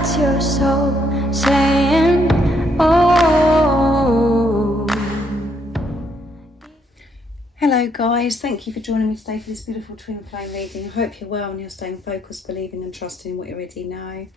That's your soul saying, oh. Hello guys, thank you for joining me today for this beautiful twin flame reading. I hope you're well and you're staying focused, believing and trusting in what you already know.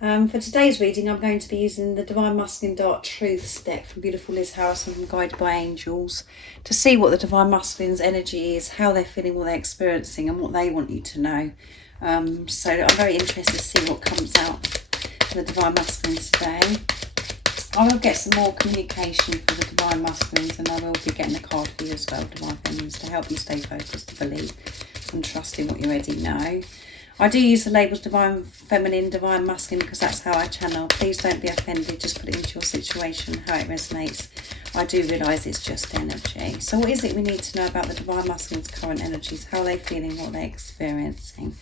For today's reading, I'm going to be using the Divine Masculine Dark Truths deck from beautiful Liz Harrison from Guided by Angels to see what the Divine Masculine's energy is, how they're feeling, what they're experiencing and what they want you to know. So I'm very interested to see what comes out for the Divine Masculines today. I will get some more communication for the Divine Masculines, and I will be getting a card for you as well, Divine Feminines, to help you stay focused, to believe and trust in what you already know. I do use the labels Divine Feminine, Divine Masculine because that's how I channel. Please don't be offended, just put it into your situation, how it resonates. I do realise it's just energy. So what is it we need to know about the Divine Masculine's current energies? How are they feeling, what they're experiencing?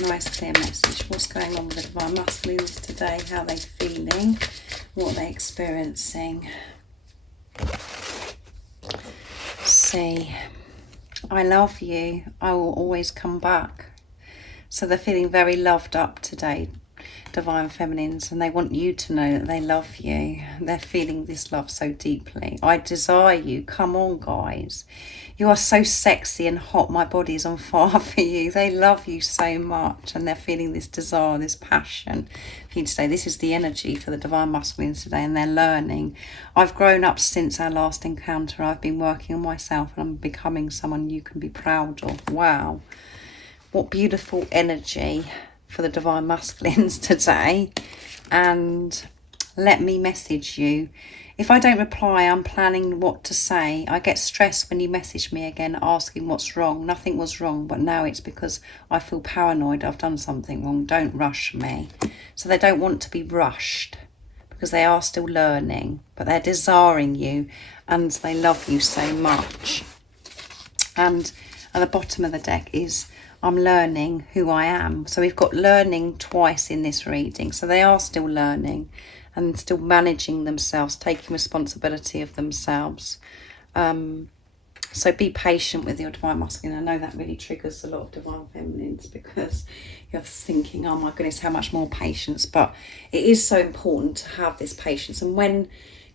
Nice clear message. What's going on with the Divine Masculines today? How are they feeling? What are they experiencing? See, I love you. I will always come back. So they're feeling very loved up today, Divine Feminines, and they want you to know that they love you. They're feeling this love so deeply. I desire you. Come on, guys. You are so sexy and hot. My body is on fire for you. They love you so much, and they're feeling this desire, this passion for you today. This is the energy for the Divine Masculines today, and they're learning. I've grown up since our last encounter. I've been working on myself, and I'm becoming someone you can be proud of. Wow. What beautiful energy for the Divine Masculines today. And let me message you. If I don't reply, I'm planning what to say. I get stressed when you message me again asking what's wrong. Nothing was wrong, but now it's because I feel paranoid I've done something wrong. Don't rush me. So they don't want to be rushed because they are still learning, but they're desiring you and they love you so much. And at the bottom of the deck is I'm learning who I am. So we've got learning twice in this reading. So they are still learning and still managing themselves, taking responsibility of themselves. So be patient with your Divine Masculine. I know that really triggers a lot of Divine Feminines because you're thinking, oh my goodness, how much more patience. But it is so important to have this patience. And when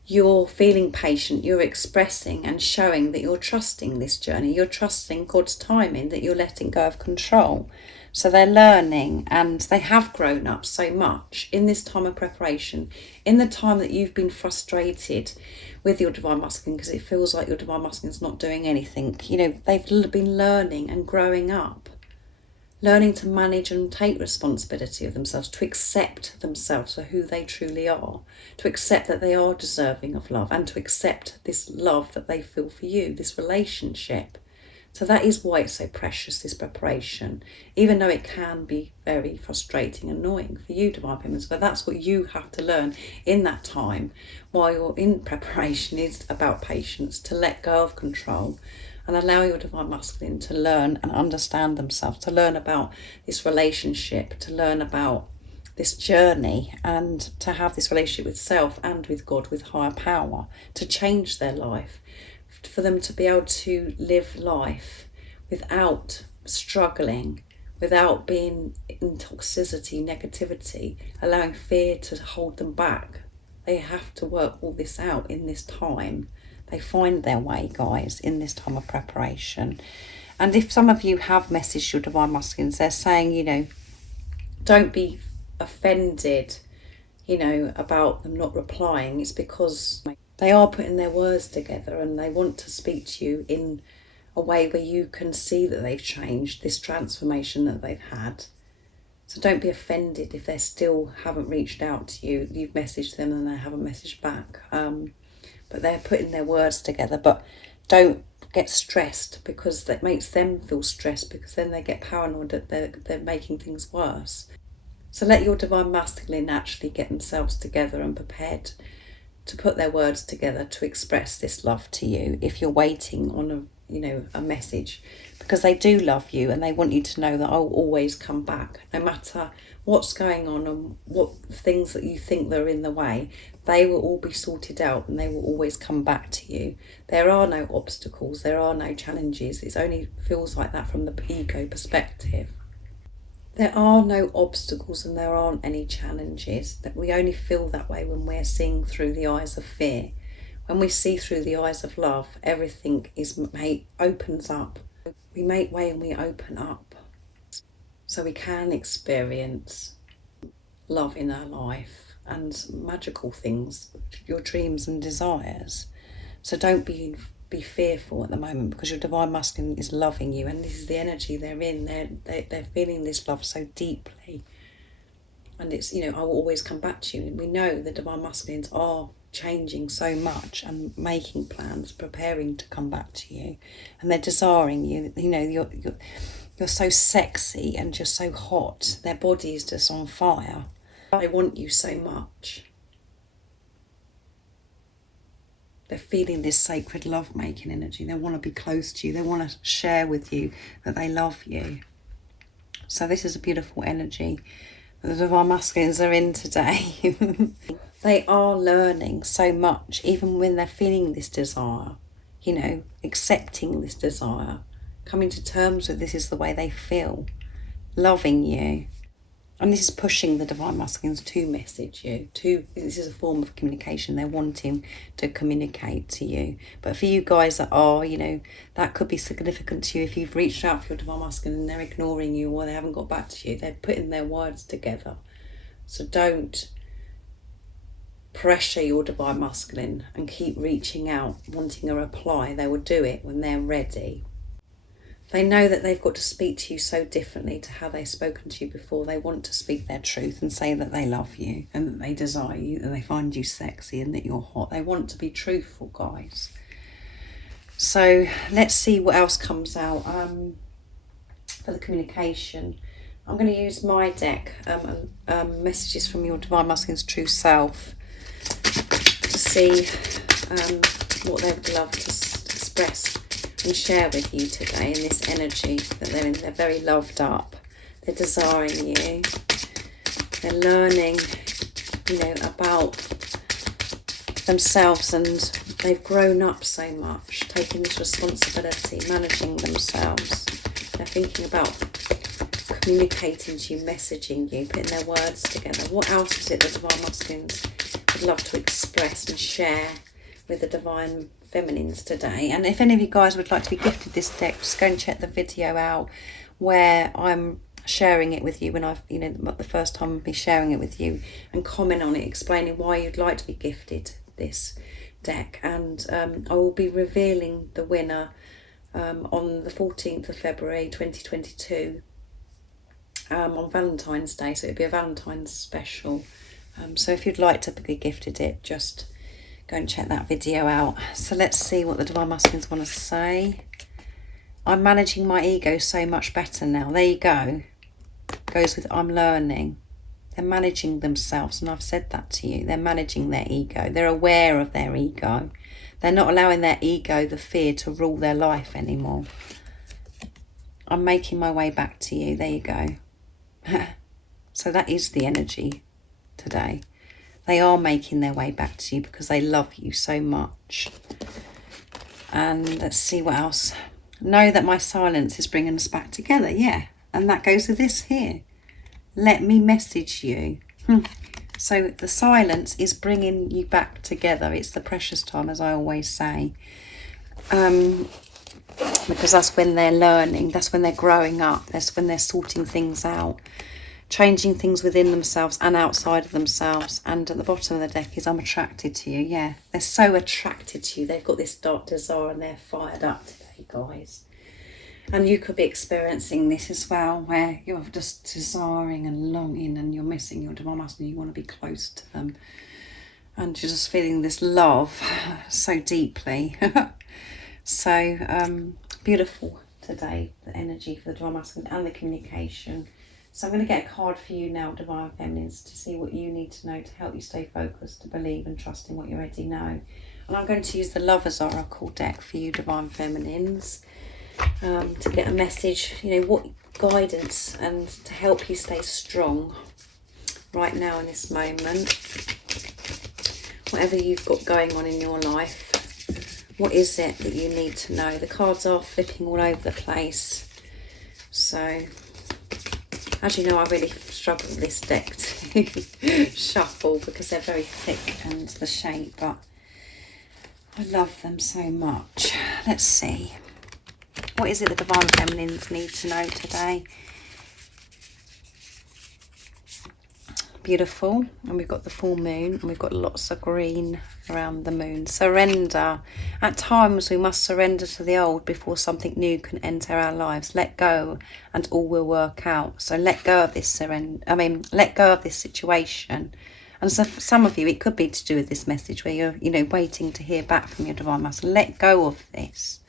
you're feeling patient, you're expressing and showing that you're trusting this journey. You're trusting God's timing, that you're letting go of control. So they're learning and they have grown up so much in this time of preparation, in the time that you've been frustrated with your Divine Masculine because it feels like your Divine Masculine's not doing anything. You know, they've been learning and growing up. Learning to manage and take responsibility of themselves, to accept themselves for who they truly are, to accept that they are deserving of love and to accept this love that they feel for you, this relationship. So that is why it's so precious, this preparation, even though it can be very frustrating and annoying for you, Divine Feminines, but that's what you have to learn in that time while you're in preparation is about patience, to let go of control and allow your Divine Masculine to learn and understand themselves, to learn about this relationship, to learn about this journey and to have this relationship with self and with God, with higher power, to change their life, for them to be able to live life without struggling, without being in toxicity, negativity, allowing fear to hold them back. They have to work all this out in this time. They find their way, guys, in this time of preparation. And if some of you have messaged your Divine Masculines, they're saying, you know, don't be offended, you know, about them not replying. It's because they are putting their words together and they want to speak to you in a way where you can see that they've changed, this transformation that they've had. So don't be offended if they still haven't reached out to you. You've messaged them and they haven't messaged back. But they're putting their words together. But don't get stressed because that makes them feel stressed because then they get paranoid that they're making things worse. So let your Divine Masculine actually get themselves together and prepared to put their words together to express this love to you if you're waiting on a message, because they do love you and they want you to know that I'll always come back no matter what's going on and what things that you think that are in the way. They will all be sorted out and they will always come back to you. There are no obstacles, there are no challenges. It only feels like that from the ego perspective. There are no obstacles and there aren't any challenges. That we only feel that way when we're seeing through the eyes of fear. When we see through the eyes of love, everything opens up. We make way and we open up. So we can experience love in our life and magical things, your dreams and desires. So don't be fearful at the moment, because your divine masculine is loving you, and this is the energy they're in. They're feeling this love so deeply, and it's, I will always come back to you. And we know the divine masculines are changing so much and making plans, preparing to come back to you, and they're desiring you. You're so sexy and just so hot. Their body is just on fire. They want you so much. They're feeling this sacred love-making energy. They want to be close to you. They want to share with you that they love you. So this is a beautiful energy that the divine masculines are in today. They are learning so much, even when they're feeling this desire, accepting this desire, coming to terms with this is the way they feel, loving you. And this is pushing the divine masculines to message you. This is a form of communication. They're wanting to communicate to you. But for you guys that are, that could be significant to you. If you've reached out for your divine masculine and they're ignoring you, or they haven't got back to you, they're putting their words together. So don't pressure your divine masculine and keep reaching out, wanting a reply. They will do it when they're ready. They know that they've got to speak to you so differently to how they've spoken to you before. They want to speak their truth and say that they love you and that they desire you and they find you sexy and that you're hot. They want to be truthful, guys. So let's see what else comes out for the communication. I'm going to use my deck, Messages from Your Divine Masculine's True Self, to see what they would love to express and share with you today in this energy that they're in. They're very loved up. They're desiring you. They're learning, about themselves, and they've grown up so much, taking this responsibility, managing themselves. They're thinking about communicating to you, messaging you, putting their words together. What else is it that divine masculines would love to express and share with the divine feminines today? And if any of you guys would like to be gifted this deck, just go and check the video out where I'm sharing it with you when I've, the first time I'll be sharing it with you, and comment on it, explaining why you'd like to be gifted this deck. And I will be revealing the winner on the 14th of February 2022 on Valentine's Day, so it'll be a Valentine's special. So if you'd like to be gifted it, just go and check that video out. So let's see what the divine masculines want to say. I'm managing my ego so much better now. There you go. Goes with I'm learning. They're managing themselves, and I've said that to you. They're managing their ego. They're aware of their ego. They're not allowing their ego, the fear, to rule their life anymore. I'm making my way back to you. There you go. So that is the energy today. They are making their way back to you because they love you so much. And let's see what else. Know that my silence is bringing us back together. Yeah. And that goes with this here. Let me message you. So the silence is bringing you back together. It's the precious time, as I always say. Because that's when they're learning. That's when they're growing up. That's when they're sorting things out. Changing things within themselves and outside of themselves. And at the bottom of the deck is I'm attracted to you. Yeah, they're so attracted to you. They've got this dark desire and they're fired up today, guys. And you could be experiencing this as well, where you're just desiring and longing and you're missing your divine masculine. You want to be close to them. And you're just feeling this love so deeply. So beautiful today, the energy for the divine masculine and the communication. So I'm going to get a card for you now, Divine Feminines, to see what you need to know to help you stay focused, to believe and trust in what you already know. And I'm going to use the Lover's Oracle deck for you, Divine Feminines, to get a message, what guidance and to help you stay strong right now in this moment. Whatever you've got going on in your life, what is it that you need to know? The cards are flipping all over the place. So As you know, I really struggle with this deck to shuffle because they're very thick and the shape, but I love them so much. Let's see. What is it the Divine Feminines need to know today? Beautiful. And we've got the full moon, and we've got lots of green around the moon. Surrender. At times we must surrender to the old before something new can enter our lives. Let go and all will work out. So let go of this let go of this situation. And so for some of you, it could be to do with this message where you're, you know, waiting to hear back from your Divine Masculine. Let go of this.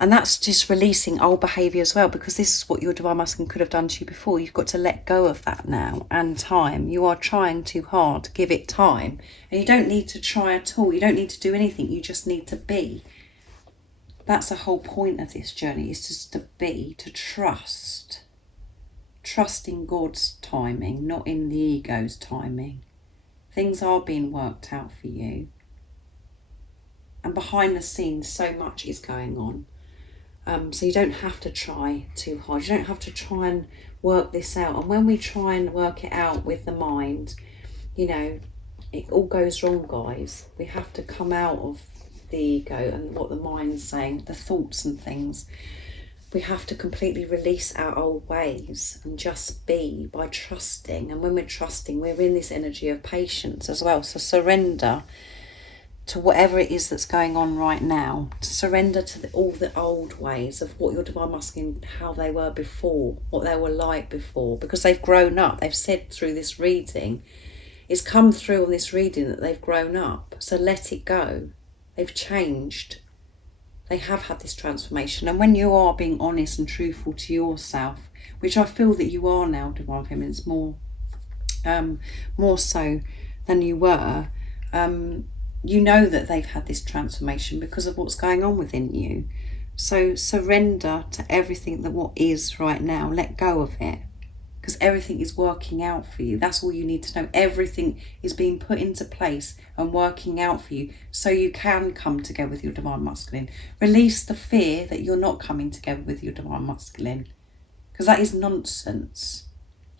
And that's just releasing old behaviour as well, because this is what your Divine Masculine could have done to you before. You've got to let go of that now, and time. You are trying too hard. Give it time. And you don't need to try at all. You don't need to do anything. You just need to be. That's the whole point of this journey, is just to be, to trust. Trust in God's timing, not in the ego's timing. Things are being worked out for you. And behind the scenes, so much is going on. So you don't have to try too hard. You don't have to try and work this out. And when we try and work it out with the mind, you know, it all goes wrong, guys. We have to come out of the ego and what the mind's saying, the thoughts and things. We have to completely release our old ways and just be by trusting. And when we're trusting, we're in this energy of patience as well. So surrender to whatever it is that's going on right now, to surrender to all the old ways of what your Divine Masculine, how they were before, what they were like before, because they've grown up. They've said through this reading, it's come through on this reading that they've grown up. So let it go. They've changed. They have had this transformation. And when you are being honest and truthful to yourself, which I feel that you are now, Divine Feminines, more so than you were, you know that they've had this transformation because of what's going on within you. So surrender to everything that what is right now. Let go of it, because everything is working out for you. That's all you need to know. Everything is being put into place and working out for you, so you can come together with your Divine Masculine. Release the fear that you're not coming together with your Divine Masculine, because that is nonsense.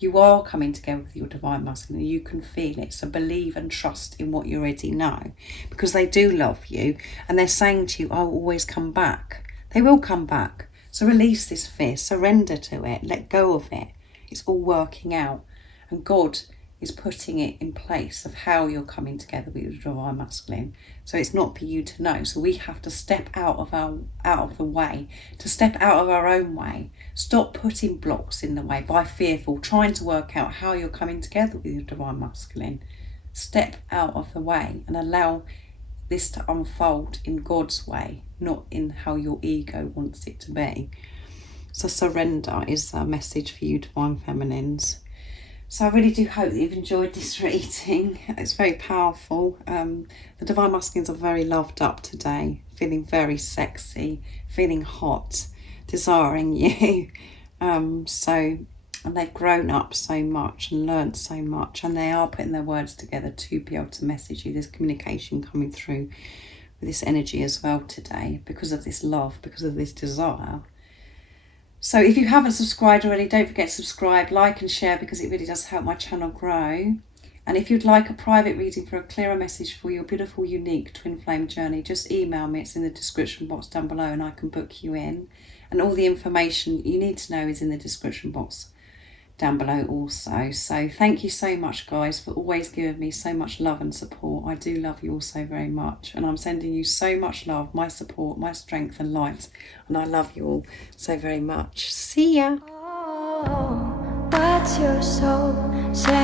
You are coming together with your Divine Masculine. You can feel it. So believe and trust in what you already know, because they do love you and they're saying to you, I will always come back. They will come back. So release this fear. Surrender to it. Let go of it. It's all working out. And God is putting it in place of how you're coming together with your Divine Masculine. So it's not for you to know. So we have to step out of the way, to step out of our own way. Stop putting blocks in the way by fearful, trying to work out how you're coming together with your Divine Masculine. Step out of the way and allow this to unfold in God's way, not in how your ego wants it to be. So surrender is a message for you, Divine Feminines. So I really do hope that you've enjoyed this reading. It's very powerful. The Divine Masculines are very loved up today, feeling very sexy, feeling hot, desiring you. And they've grown up so much and learned so much, and they are putting their words together to be able to message you. There's communication coming through with this energy as well today, because of this love, because of this desire. So if you haven't subscribed already, don't forget to subscribe, like and share, because it really does help my channel grow. And if you'd like a private reading for a clearer message for your beautiful, unique twin flame journey, just email me. It's in the description box down below and I can book you in. And all the information you need to know is in the description box down below also. So thank you so much, guys, for always giving me so much love and support. I do love you all so very much, and I'm sending you so much love, my support, my strength and light, and I love you all so very much. See ya. Oh, what's your soul saying?